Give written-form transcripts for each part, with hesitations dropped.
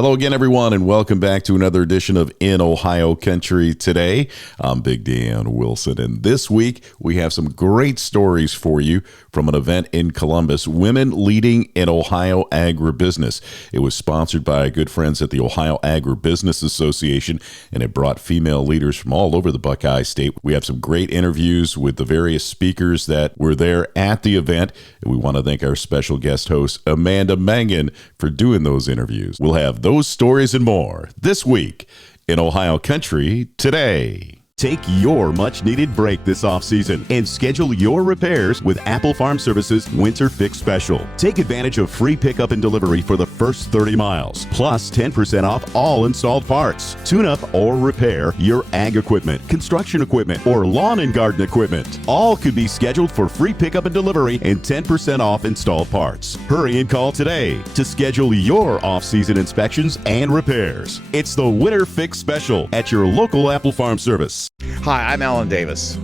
Hello again, everyone, and welcome back to another edition of In Ohio Country Today. I'm Big Dan Wilson, and this week we have some great stories for you from an event in Columbus, Women Leading in Ohio Agribusiness. It was sponsored by good friends at the Ohio Agribusiness Association, and it brought female leaders from all over the Buckeye State. We have some great interviews with the various speakers that were there at the event, and we want to thank our special guest host, Amanda Mangan, for doing those interviews. We'll have those stories and more this week in Ohio Country Today. Take your much-needed break this off-season and schedule your repairs with Apple Farm Services Winter Fix Special. Take advantage of free pickup and delivery for the first 30 miles, plus 10% off all installed parts. Tune up or repair your ag equipment, construction equipment, or lawn and garden equipment. All could be scheduled for free pickup and delivery and 10% off installed parts. Hurry and call today to schedule your off-season inspections and repairs. It's the Winter Fix Special at your local Apple Farm Service. Hi, I'm Alan Davis,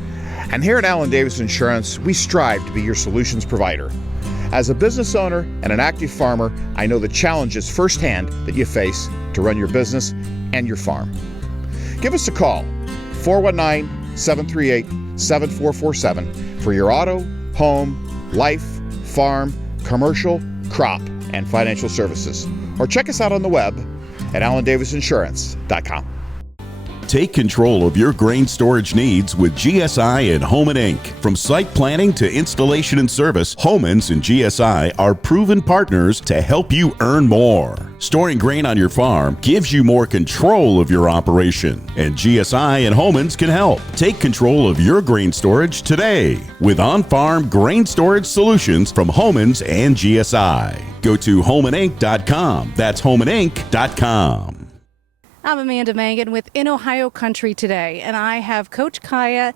and here at Alan Davis Insurance, we strive to be your solutions provider. As a business owner and an active farmer, I know the challenges firsthand that you face to run your business and your farm. Give us a call, 419-738-7447 for your auto, home, life, farm, commercial, crop, and financial services. Or check us out on the web at alandavisinsurance.com. Take control of your grain storage needs with GSI and Homan Inc. From site planning to installation and service, Homans and GSI are proven partners to help you earn more. Storing grain on your farm gives you more control of your operation, and GSI and Homans can help. Take control of your grain storage today with on-farm grain storage solutions from Homans and GSI. Go to homaninc.com. That's homaninc.com. I'm Amanda Mangan with In Ohio Country Today, and I have Coach Kaya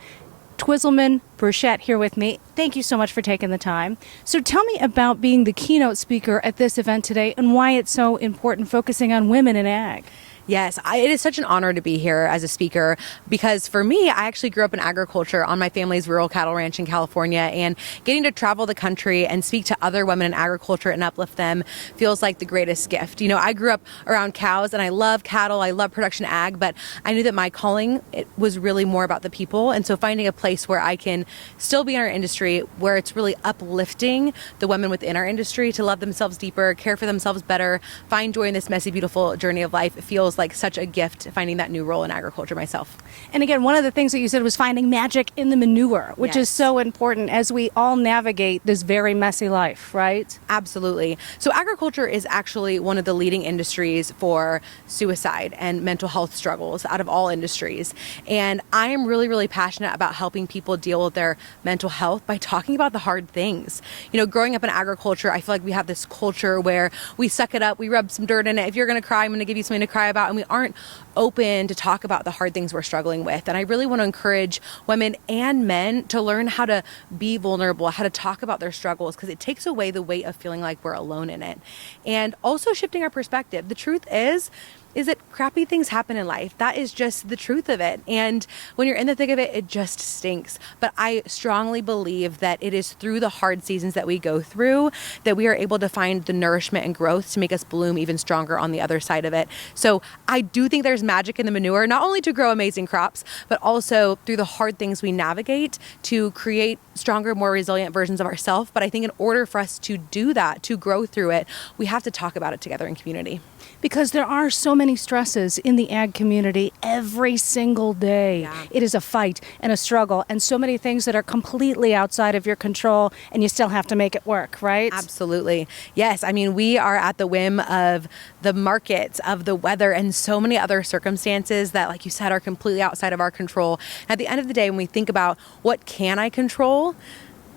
Twiselman-Burchett here with me. Thank you so much for taking the time. So tell me about being the keynote speaker at this event today and why it's so important focusing on women in ag. Yes, it is such an honor to be here as a speaker because for me, I actually grew up in agriculture on my family's rural cattle ranch in California, and getting to travel the country and speak to other women in agriculture and uplift them feels like the greatest gift. You know, I grew up around cows and I love cattle, I love production ag, but I knew that my calling it was really more about the people, and so finding a place where I can still be in our industry, where it's really uplifting the women within our industry to love themselves deeper, care for themselves better, find joy in this messy, beautiful journey of life, it feels like such a gift finding that new role in agriculture myself. And again, one of the things that you said was finding magic in the manure, which is so important as we all navigate this very messy life, right? Absolutely. So agriculture is actually one of the leading industries for suicide and mental health struggles out of all industries. And I am really, really passionate about helping people deal with their mental health by talking about the hard things. You know, growing up in agriculture, I feel like we have this culture where we suck it up, we rub some dirt in it. If you're going to cry, I'm going to give you something to cry about. And we aren't open to talk about the hard things we're struggling with. And I really want to encourage women and men to learn how to be vulnerable, how to talk about their struggles, because it takes away the weight of feeling like we're alone in it. And also shifting our perspective. The truth is that crappy things happen in life. That is just the truth of it. And when you're in the thick of it, it just stinks. But I strongly believe that it is through the hard seasons that we go through that we are able to find the nourishment and growth to make us bloom even stronger on the other side of it. So I do think there's magic in the manure, not only to grow amazing crops, but also through the hard things we navigate to create stronger, more resilient versions of ourselves. But I think in order for us to do that, to grow through it, we have to talk about it together in community. Because there are so many stresses in the ag community every single day. Yeah. It is a fight and a struggle and so many things that are completely outside of your control, and you still have to make it work, right? Absolutely. Yes. I mean, we are at the whim of the markets, of the weather, and so many other circumstances that, like you said, are completely outside of our control. At the end of the day, when we think about what can I control,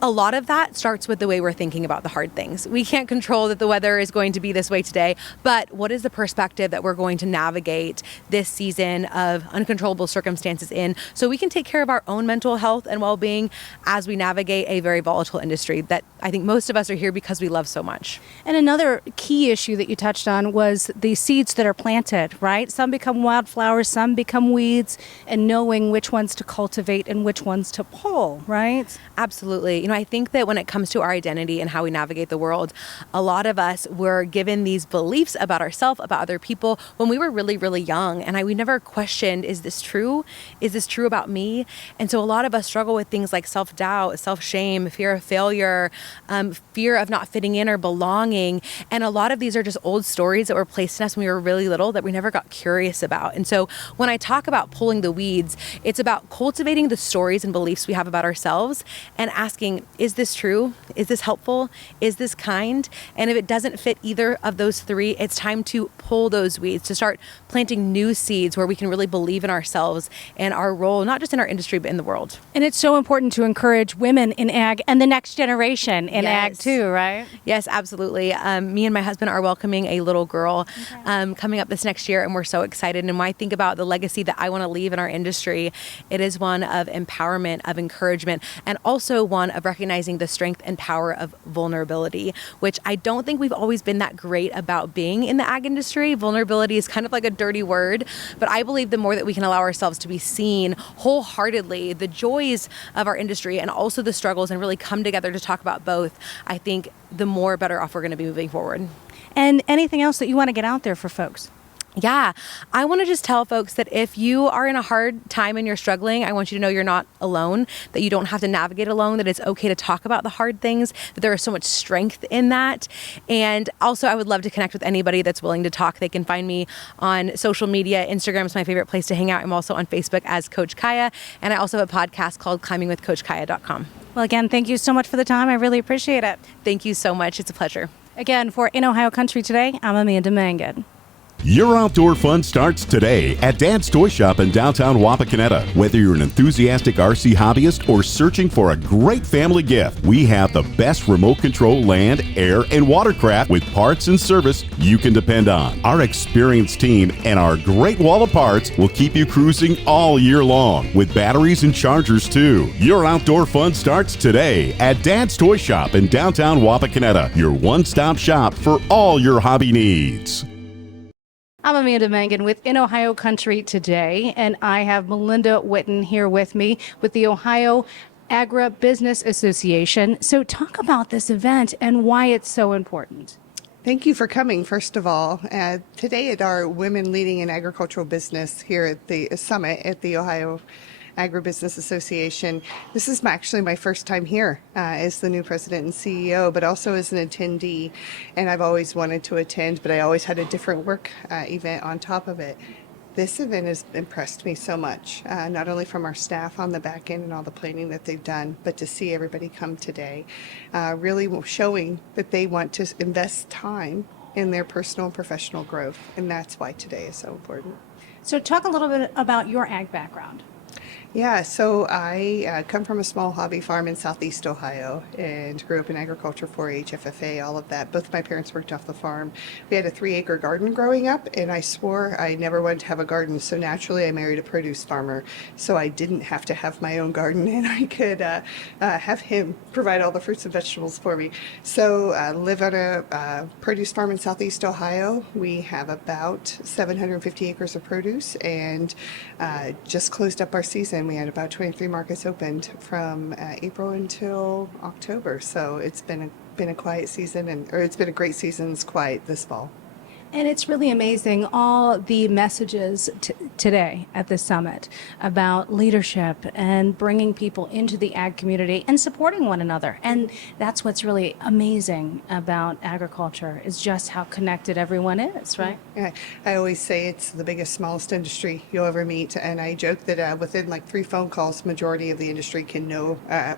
a lot of that starts with the way we're thinking about the hard things. We can't control that the weather is going to be this way today, but what is the perspective that we're going to navigate this season of uncontrollable circumstances in so we can take care of our own mental health and well-being as we navigate a very volatile industry that I think most of us are here because we love so much. And another key issue that you touched on was the seeds that are planted, right? Some become wildflowers, some become weeds, and knowing which ones to cultivate and which ones to pull, right? Absolutely. You know, I think that when it comes to our identity and how we navigate the world, a lot of us were given these beliefs about ourselves, about other people when we were really, really young. And we never questioned, is this true? Is this true about me? And so a lot of us struggle with things like self-doubt, self-shame, fear of failure, fear of not fitting in or belonging. And a lot of these are just old stories that were placed in us when we were really little that we never got curious about. And so when I talk about pulling the weeds, it's about cultivating the stories and beliefs we have about ourselves and asking, is this true? Is this helpful? Is this kind? And if it doesn't fit either of those three, it's time to pull those weeds, to start planting new seeds where we can really believe in ourselves and our role, not just in our industry, but in the world. And it's so important to encourage women in ag and the next generation in ag Yes. too, right? Yes, absolutely. Me and my husband are welcoming a little girl coming up this next year, and we're so excited. And when I think about the legacy that I want to leave in our industry, it is one of empowerment, of encouragement, and also one of recognizing the strength and power of vulnerability, which I don't think we've always been that great about being in the ag industry. Vulnerability is kind of like a dirty word, but I believe the more that we can allow ourselves to be seen wholeheartedly, the joys of our industry and also the struggles, and really come together to talk about both, I think the more better off we're going to be moving forward. And anything else that you want to get out there for folks? Yeah, I want to just tell folks that if you are in a hard time and you're struggling, I want you to know you're not alone, that you don't have to navigate alone, that it's okay to talk about the hard things, that there is so much strength in that. And also, I would love to connect with anybody that's willing to talk. They can find me on social media. Instagram is my favorite place to hang out. I'm also on Facebook as Coach Kaya, and I also have a podcast called climbingwithcoachkaya.com. Well, again, thank you so much for the time. I really appreciate it. Thank you so much. It's a pleasure. Again, for In Ohio Country Today, I'm Amanda Mangan. Your outdoor fun starts today at Dad's Toy Shop in downtown Wapakoneta. Whether you're an enthusiastic RC hobbyist or searching for a great family gift, we have the best remote control land, air, and watercraft with parts and service you can depend on. Our experienced team and our great wall of parts will keep you cruising all year long, with batteries and chargers too. Your outdoor fun starts today at Dad's Toy Shop in downtown Wapakoneta, your one-stop shop for all your hobby needs. I'm Amanda Mangan with In Ohio Country Today, and I have Melinda Witten here with me with the Ohio Agribusiness Association. So talk about this event and why it's so important. Thank you for coming, first of all. Today at our Women Leading in Agricultural Business here at the summit at the Ohio Agribusiness Association. This is actually my first time here as the new president and CEO, but also as an attendee. And I've always wanted to attend, but I always had a different work event on top of it. This event has impressed me so much, not only from our staff on the back end and all the planning that they've done, but to see everybody come today, really showing that they want to invest time in their personal and professional growth. And that's why today is so important. So talk a little bit about your ag background. Yeah, so I come from a small hobby farm in southeast Ohio and grew up in agriculture, 4-H, FFA, all of that. Both my parents worked off the farm. We had a 3-acre garden growing up, and I swore I never wanted to have a garden. So naturally, I married a produce farmer. So I didn't have to have my own garden, and I could have him provide all the fruits and vegetables for me. So I live on a produce farm in southeast Ohio. We have about 750 acres of produce, and just closed up our season. We had about 23 markets opened from April until October. So it's been a quiet season, or it's been a great season. It's quiet this fall. And it's really amazing, all the messages today at the summit about leadership and bringing people into the ag community and supporting one another. And that's what's really amazing about agriculture, is just how connected everyone is, right? Yeah, I always say it's the biggest, smallest industry you'll ever meet. And I joke that within like 3 phone calls, majority of the industry can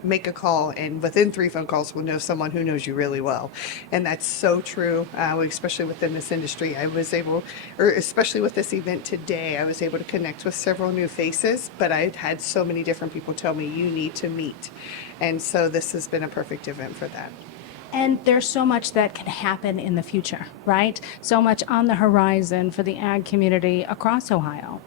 make a call, and within 3 phone calls will know someone who knows you really well. And that's so true, especially within this industry. I was able, or especially with this event today, I was able to connect with several new faces, but I'd had so many different people tell me, you need to meet. And so this has been a perfect event for that. And there's so much that can happen in the future, right? So much on the horizon for the ag community across Ohio.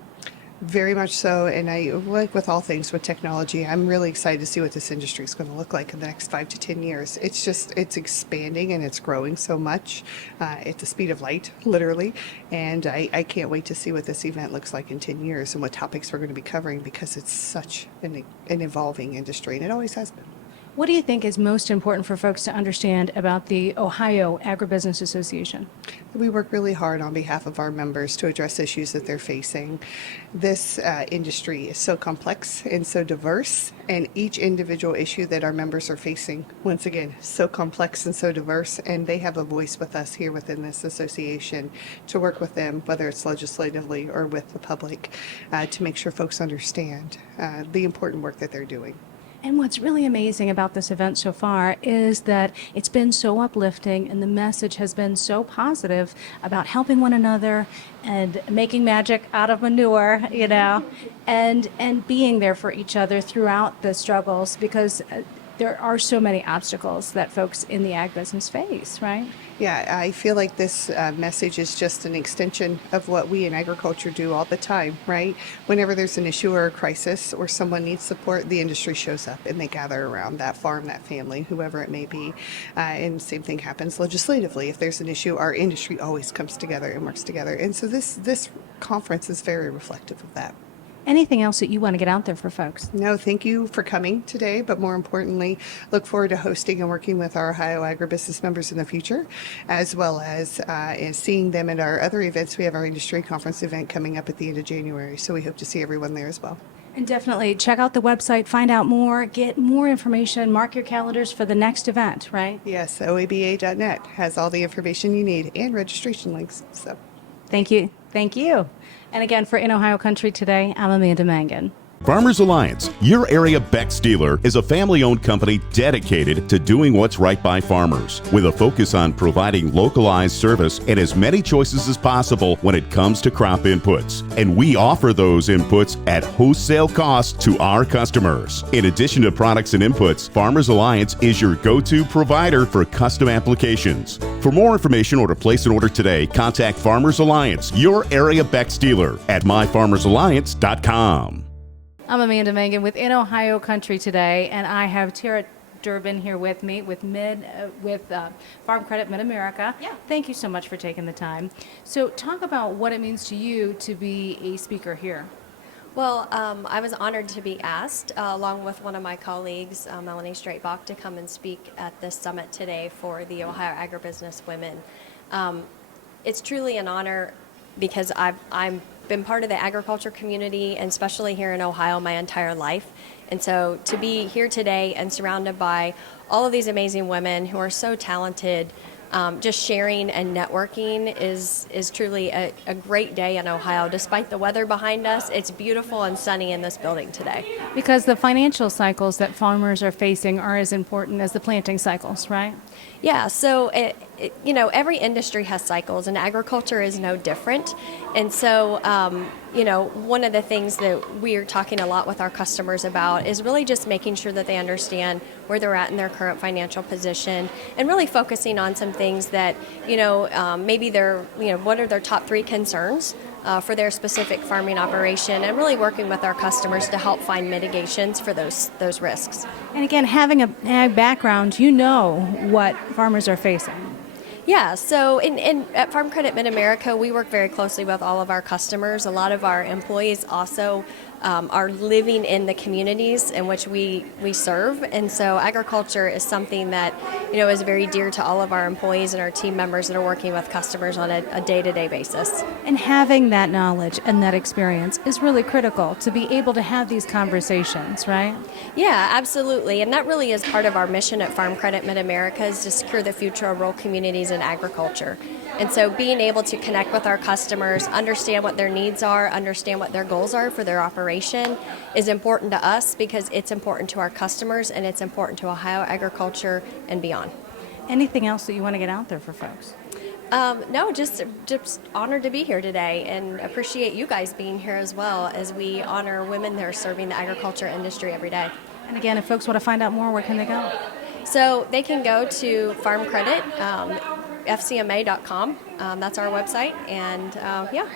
Very much so, and I, like with all things with technology, I'm really excited to see what this industry is going to look like in the next 5 to 10 years. It's expanding and it's growing so much at the speed of light, literally, and I can't wait to see what this event looks like in 10 years and what topics we're going to be covering, because it's such an evolving industry, and it always has been. What do you think is most important for folks to understand about the Ohio Agribusiness Association? We work really hard on behalf of our members to address issues that they're facing. This industry is so complex and so diverse, and each individual issue that our members are facing, once again, so complex and so diverse, and they have a voice with us here within this association to work with them, whether it's legislatively or with the public, to make sure folks understand the important work that they're doing. And what's really amazing about this event so far is that it's been so uplifting and the message has been so positive about helping one another and making magic out of manure, and being there for each other throughout the struggles, because there are so many obstacles that folks in the ag business face, right? Yeah, I feel like this message is just an extension of what we in agriculture do all the time, right? Whenever there's an issue or a crisis or someone needs support, the industry shows up and they gather around that farm, that family, whoever it may be. And the same thing happens legislatively. If there's an issue, our industry always comes together and works together. And so this conference is very reflective of that. Anything else that you want to get out there for folks? No, thank you for coming today, but more importantly, look forward to hosting and working with our Ohio Agribusiness members in the future, as well as seeing them at our other events. We have our industry conference event coming up at the end of January, so we hope to see everyone there as well. And definitely check out the website, find out more, get more information, mark your calendars for the next event, right? Yes, oaba.net has all the information you need and registration links. So, Thank you. Thank you. And again, for In Ohio Country Today, I'm Amanda Mangan. Farmers Alliance, your area Beck's dealer, is a family-owned company dedicated to doing what's right by farmers, with a focus on providing localized service and as many choices as possible when it comes to crop inputs. And we offer those inputs at wholesale cost to our customers. In addition to products and inputs, Farmers Alliance is your go-to provider for custom applications. For more information or to place an order today, contact Farmers Alliance, your area Beck's dealer, at myfarmersalliance.com. I'm Amanda Mangan with In Ohio Country Today, and I have Tara Durbin here with me with Farm Credit Mid-America. Yeah. Thank you so much for taking the time. So talk about what it means to you to be a speaker here. Well, I was honored to be asked, along with one of my colleagues, Melanie Straitbach, to come and speak at this summit today for the Ohio Agribusiness Women. It's truly an honor because I'm been part of the agriculture community, and especially here in Ohio, my entire life. And so to be here today and surrounded by all of these amazing women who are so talented, just sharing and networking is truly a great day in Ohio. Despite the weather behind us, it's beautiful and sunny in this building today. Because the financial cycles that farmers are facing are as important as the planting cycles, right? Yeah, so every industry has cycles, and agriculture is no different. And so, one of the things that we are talking a lot with our customers about is really just making sure that they understand where they're at in their current financial position, and really focusing on some things that, maybe they're, what are their top 3 concerns for their specific farming operation, and really working with our customers to help find mitigations for those risks. And again, having a ag background, you know what farmers are facing. Yeah, so at Farm Credit Mid-America, we work very closely with all of our customers. A lot of our employees also are living in the communities in which we serve, and so agriculture is something that is very dear to all of our employees and our team members that are working with customers on a day-to-day basis. And having that knowledge and that experience is really critical to be able to have these conversations, right? Yeah, absolutely, and that really is part of our mission at Farm Credit Mid-America, is to secure the future of rural communities in agriculture. And so being able to connect with our customers, understand what their needs are, understand what their goals are for their operation is important to us, because it's important to our customers and it's important to Ohio agriculture and beyond. Anything else that you want to get out there for folks? No, just honored to be here today, and appreciate you guys being here as well, as we honor women that are serving the agriculture industry every day. And again, if folks want to find out more, where can they go? So they can go to Farm Credit, fcma.com. That's our website, and yeah.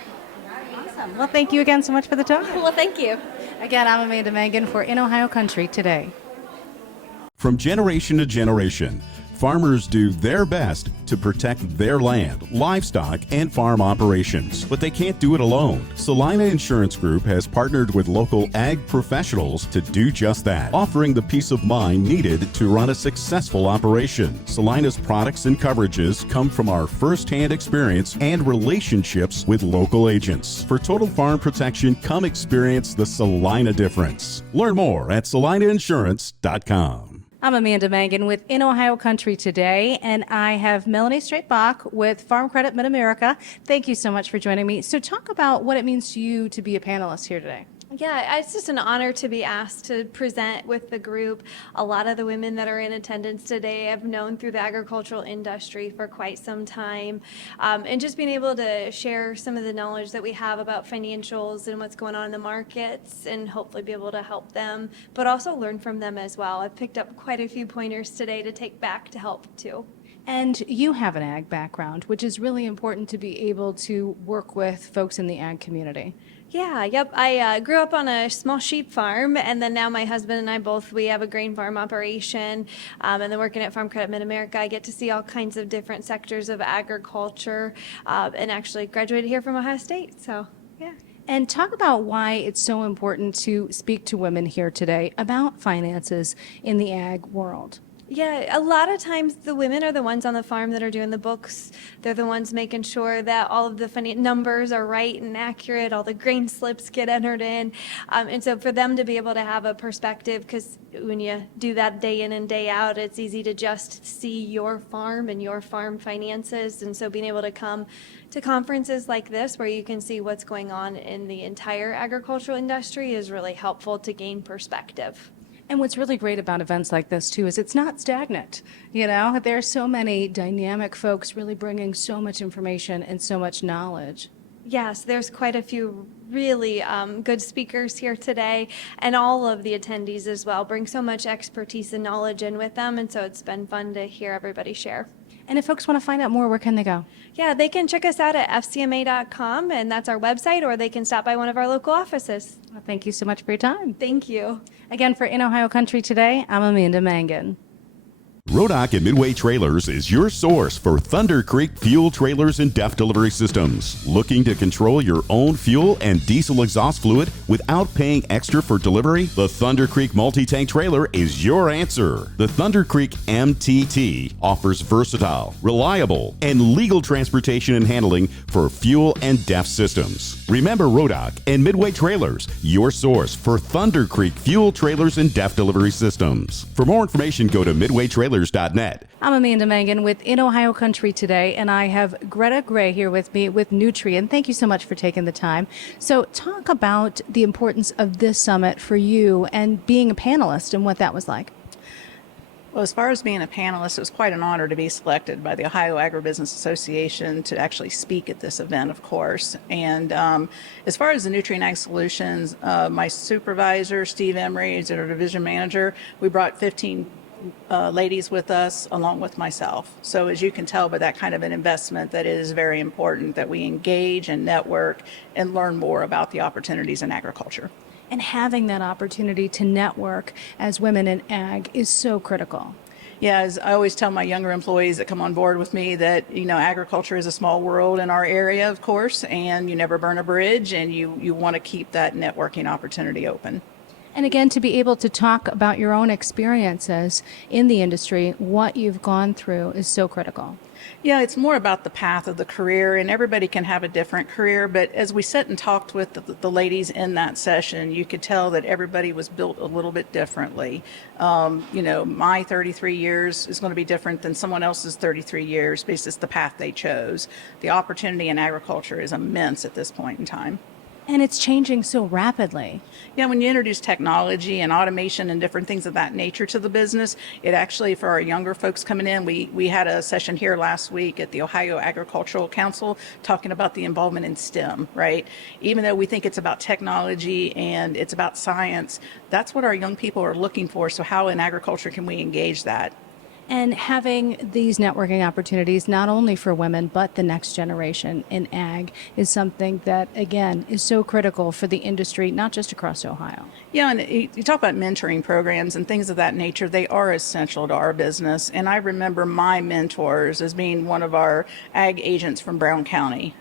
Awesome. Well, thank you again so much for the time. Well, thank you. Again, I'm Amanda Mangan for In Ohio Country Today. From generation to generation, Farmers do their best to protect their land, livestock, and farm operations, but they can't do it alone. Salina Insurance Group has partnered with local ag professionals to do just that, offering the peace of mind needed to run a successful operation. Salina's products and coverages come from our first-hand experience and relationships with local agents. For total farm protection, come experience the Salina difference. Learn more at salinainsurance.com. I'm Amanda Mangan with In Ohio Country Today, and I have Melanie Straight-Bach with Farm Credit Mid-America. Thank you so much for joining me. So talk about what it means to you to be a panelist here today. Yeah, it's just an honor to be asked to present with the group. A lot of the women that are in attendance today I've known through the agricultural industry for quite some time. And just being able to share some of the knowledge that we have about financials and what's going on in the markets and hopefully be able to help them, but also learn from them as well. I've picked up quite a few pointers today to take back to help too. And you have an ag background, which is really important to be able to work with folks in the ag community. Yeah, yep. I grew up on a small sheep farm, and then now my husband and I we have a grain farm operation, and then working at Farm Credit Mid-America, I get to see all kinds of different sectors of agriculture, and actually graduated here from Ohio State, so yeah. And talk about why it's so important to speak to women here today about finances in the ag world. Yeah, a lot of times the women are the ones on the farm that are doing the books. They're the ones making sure that all of the numbers are right and accurate, all the grain slips get entered in. And so for them to be able to have a perspective, because when you do that day in and day out, it's easy to just see your farm and your farm finances. And so being able to come to conferences like this where you can see what's going on in the entire agricultural industry is really helpful to gain perspective. And what's really great about events like this, too, is it's not stagnant. You know, there are so many dynamic folks really bringing so much information and so much knowledge. Yes, there's quite a few really good speakers here today, and all of the attendees as well bring so much expertise and knowledge in with them, and so it's been fun to hear everybody share. And if folks want to find out more, where can they go? Yeah, they can check us out at fcma.com, and that's our website, or they can stop by one of our local offices. Well, thank you so much for your time. Thank you. Again, for In Ohio Country Today, I'm Amanda Mangan. Rodock and Midway Trailers is your source for Thunder Creek fuel trailers and DEF delivery systems. Looking to control your own fuel and diesel exhaust fluid without paying extra for delivery? The Thunder Creek multi-tank trailer is your answer. The Thunder Creek MTT offers versatile, reliable, and legal transportation and handling for fuel and DEF systems. Remember Rodock and Midway Trailers, your source for Thunder Creek fuel trailers and DEF delivery systems. For more information, go to midwaytrailers.net. I'm Amanda Mangan with In Ohio Country Today, and I have Greta Gray here with me with Nutri, and thank you so much for taking the time. So talk about the importance of this summit for you and being a panelist and what that was like. Well, as far as being a panelist, it was quite an honor to be selected by the Ohio Agribusiness Association to actually speak at this event, of course. And as far as the Nutrient Ag Solutions, my supervisor, Steve Emery, is our division manager. We brought 15 ladies with us along with myself. So as you can tell by that kind of an investment, that it is very important that we engage and network and learn more about the opportunities in agriculture. And having that opportunity to network as women in ag is so critical. Yeah, as I always tell my younger employees that come on board with me that, you know, agriculture is a small world in our area, of course, and you never burn a bridge, and you want to keep that networking opportunity open. And again, to be able to talk about your own experiences in the industry, what you've gone through is so critical. Yeah, it's more about the path of the career, and everybody can have a different career. But as we sat and talked with the ladies in that session, you could tell that everybody was built a little bit differently. You know, my 33 years is going to be different than someone else's 33 years because it's the path they chose. The opportunity in agriculture is immense at this point in time. And it's changing so rapidly. Yeah, when you introduce technology and automation and different things of that nature to the business, it actually, for our younger folks coming in, we had a session here last week at the Ohio Agricultural Council talking about the involvement in STEM, right? Even though we think it's about technology and it's about science, that's what our young people are looking for. So how in agriculture can we engage that? And having these networking opportunities, not only for women, but the next generation in ag, is something that, again, is so critical for the industry, not just across Ohio. Yeah, and you talk about mentoring programs and things of that nature. They are essential to our business. And I remember my mentors as being one of our ag agents from Brown County.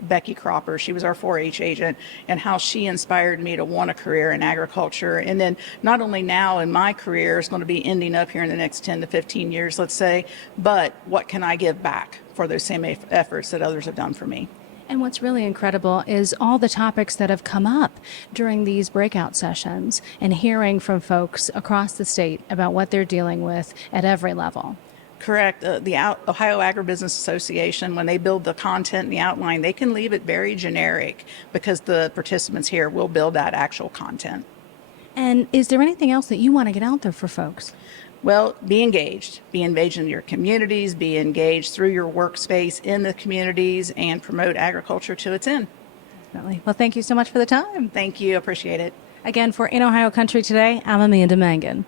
Becky Cropper, she was our 4-H agent, and how she inspired me to want a career in agriculture. And then not only now in my career is going to be ending up here in the next 10 to 15 years, let's say, but what can I give back for those same efforts that others have done for me? And what's really incredible is all the topics that have come up during these breakout sessions and hearing from folks across the state about what they're dealing with at every level. Correct. The Ohio Agribusiness Association, when they build the content and the outline, they can leave it very generic because the participants here will build that actual content. And is there anything else that you want to get out there for folks? Well, be engaged. Be engaged in your communities, be engaged through your workspace in the communities, and promote agriculture to its end. Definitely. Well, thank you so much for the time. Thank you. Appreciate it. Again, for In Ohio Country Today, I'm Amanda Mangan.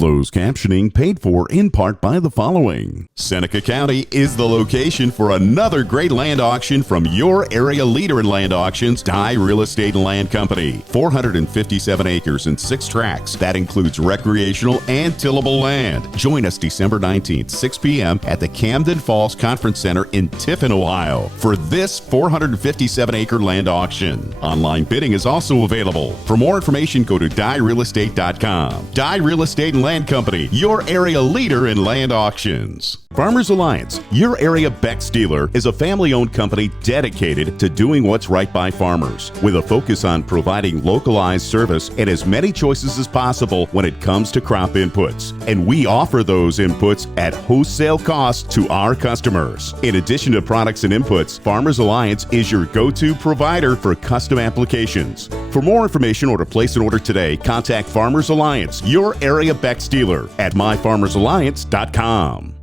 Closed captioning paid for in part by the following. Seneca County is the location for another great land auction from your area leader in land auctions, Dye Real Estate and Land Company. 457 acres and 6 tracts. That includes recreational and tillable land. Join us December 19th, 6 p.m. at the Camden Falls Conference Center in Tiffin, Ohio for this 457-acre land auction. Online bidding is also available. For more information, go to dyerealestate.com. Dye Real Estate and Land Company, your area leader in land auctions. Farmers Alliance, your area Beck's dealer, is a family-owned company dedicated to doing what's right by farmers, with a focus on providing localized service and as many choices as possible when it comes to crop inputs. And we offer those inputs at wholesale cost to our customers. In addition to products and inputs, Farmers Alliance is your go-to provider for custom applications. For more information or to place an order today, contact Farmers Alliance, your area Beck's dealer, at myfarmersalliance.com.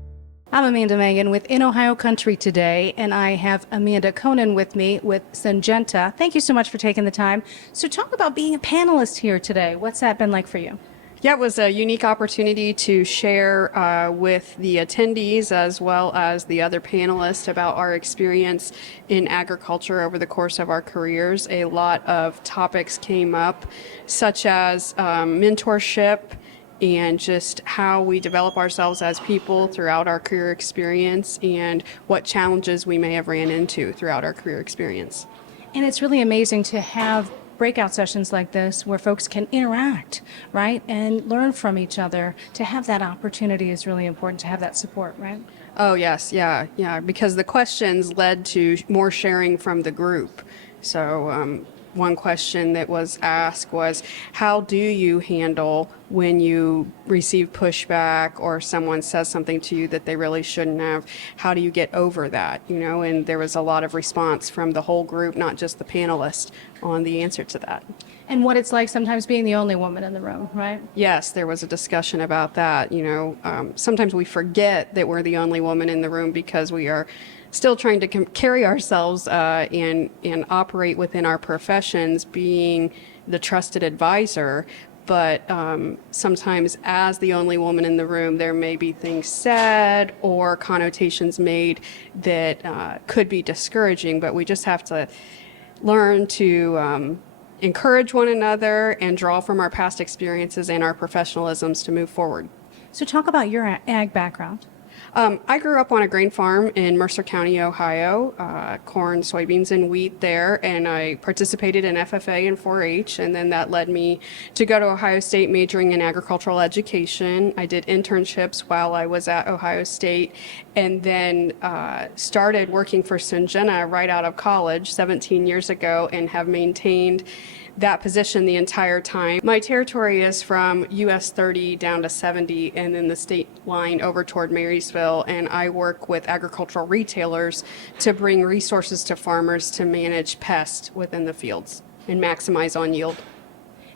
I'm Amanda Mangan with In Ohio Country Today, and I have Amanda Conan with me with Syngenta. Thank you so much for taking the time. So talk about being a panelist here today. What's that been like for you? Yeah, it was a unique opportunity to share with the attendees as well as the other panelists about our experience in agriculture over the course of our careers. A lot of topics came up, such as mentorship, and just how we develop ourselves as people throughout our career experience and what challenges we may have ran into throughout our career experience. And it's really amazing to have breakout sessions like this where folks can interact, right, and learn from each other. To have that opportunity is really important, to have that support, right? Oh, yes, yeah, because the questions led to more sharing from the group. So one question that was asked was, how do you handle when you receive pushback or someone says something to you that they really shouldn't have? How do you get over that? You know, and there was a lot of response from the whole group, not just the panelists, on the answer to that. And what it's like sometimes being the only woman in the room, right? Yes, there was a discussion about that. You know, sometimes we forget that we're the only woman in the room because we are still trying to carry ourselves and operate within our professions, being the trusted advisor. But sometimes as the only woman in the room, there may be things said or connotations made that could be discouraging, but we just have to learn to encourage one another and draw from our past experiences and our professionalisms to move forward. So talk about your ag background. I grew up on a grain farm in Mercer County, Ohio, corn, soybeans, and wheat there, and I participated in FFA and 4-H, and then that led me to go to Ohio State majoring in agricultural education. I did internships while I was at Ohio State, and then started working for Syngenta right out of college 17 years ago, and have maintained that position the entire time. My territory is from US 30 down to 70 and then the state line over toward Marysville, and I work with agricultural retailers to bring resources to farmers to manage pests within the fields and maximize on yield.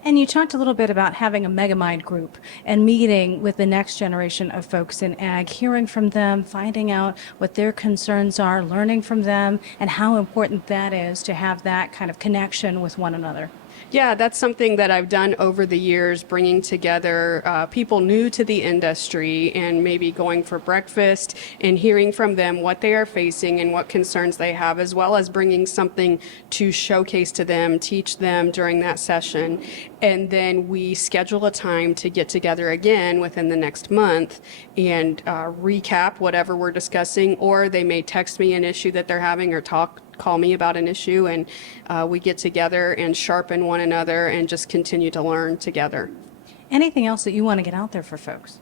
And you talked a little bit about having a Megamind group and meeting with the next generation of folks in ag, hearing from them, finding out what their concerns are, learning from them, and how important that is to have that kind of connection with one another. Yeah, that's something that I've done over the years, bringing together people new to the industry and maybe going for breakfast and hearing from them what they are facing and what concerns they have, as well as bringing something to showcase to them, teach them during that session. And then we schedule a time to get together again within the next month and recap whatever we're discussing, or they may text me an issue that they're having or call me about an issue, and we get together and sharpen one another and just continue to learn together. Anything else that you want to get out there for folks?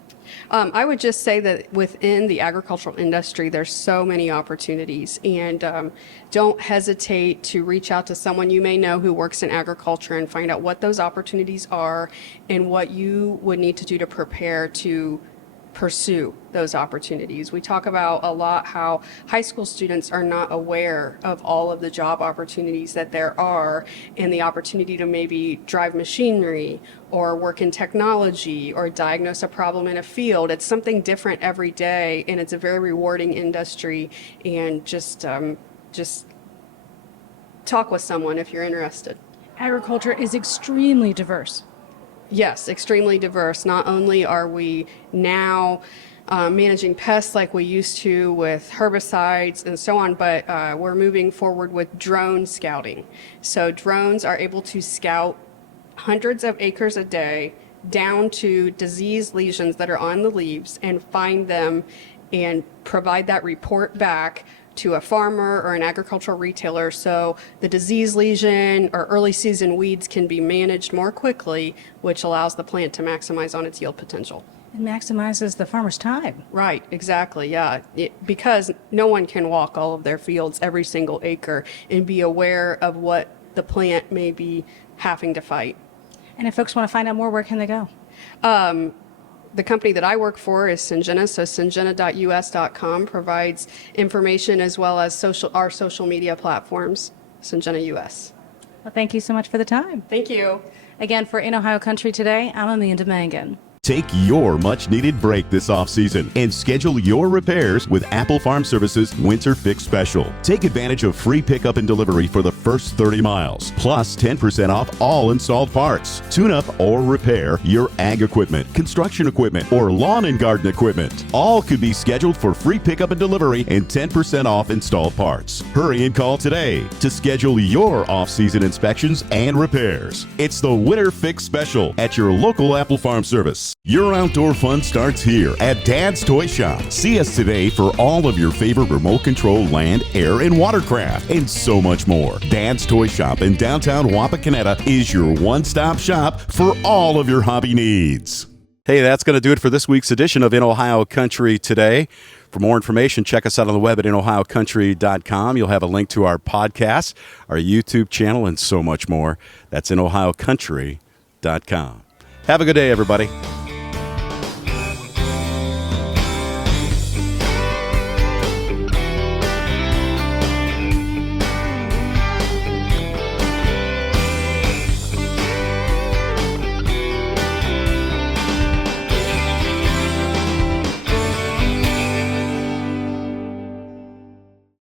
I would just say that within the agricultural industry, there's so many opportunities, and don't hesitate to reach out to someone you may know who works in agriculture and find out what those opportunities are and what you would need to do to prepare to pursue those opportunities. We talk about a lot how high school students are not aware of all of the job opportunities that there are, and the opportunity to maybe drive machinery or work in technology or diagnose a problem in a field. It's something different every day, and it's a very rewarding industry. And just talk with someone if you're interested. Agriculture is extremely diverse. Yes, extremely diverse. Not only are we now managing pests like we used to with herbicides and so on, but we're moving forward with drone scouting. So drones are able to scout hundreds of acres a day down to disease lesions that are on the leaves and find them and provide that report back to a farmer or an agricultural retailer, so the disease lesion or early season weeds can be managed more quickly, which allows the plant to maximize on its yield potential. It maximizes the farmer's time. Right, exactly, yeah. Because no one can walk all of their fields, every single acre, and be aware of what the plant may be having to fight. And if folks want to find out more, where can they go? The company that I work for is Syngenta, so syngenta.us.com provides information as well as our social media platforms, Syngenta US. Well, thank you so much for the time. Thank you. Again, for In Ohio Country Today, I'm Amanda Mangan. Take your much-needed break this off-season and schedule your repairs with Apple Farm Services Winter Fix Special. Take advantage of free pickup and delivery for the first 30 miles, plus 10% off all installed parts. Tune up or repair your ag equipment, construction equipment, or lawn and garden equipment. All could be scheduled for free pickup and delivery and 10% off installed parts. Hurry and call today to schedule your off-season inspections and repairs. It's the Winter Fix Special at your local Apple Farm Service. Your outdoor fun starts here at Dad's Toy Shop. See us today for all of your favorite remote control land, air, and watercraft, and so much more. Dad's Toy Shop in downtown Wapakoneta is your one-stop shop for all of your hobby needs. Hey, that's going to do it for this week's edition of In Ohio Country Today. For more information, check us out on the web at inohiocountry.com. You'll have a link to our podcast, our YouTube channel, and so much more. That's inohiocountry.com. Have a good day, everybody.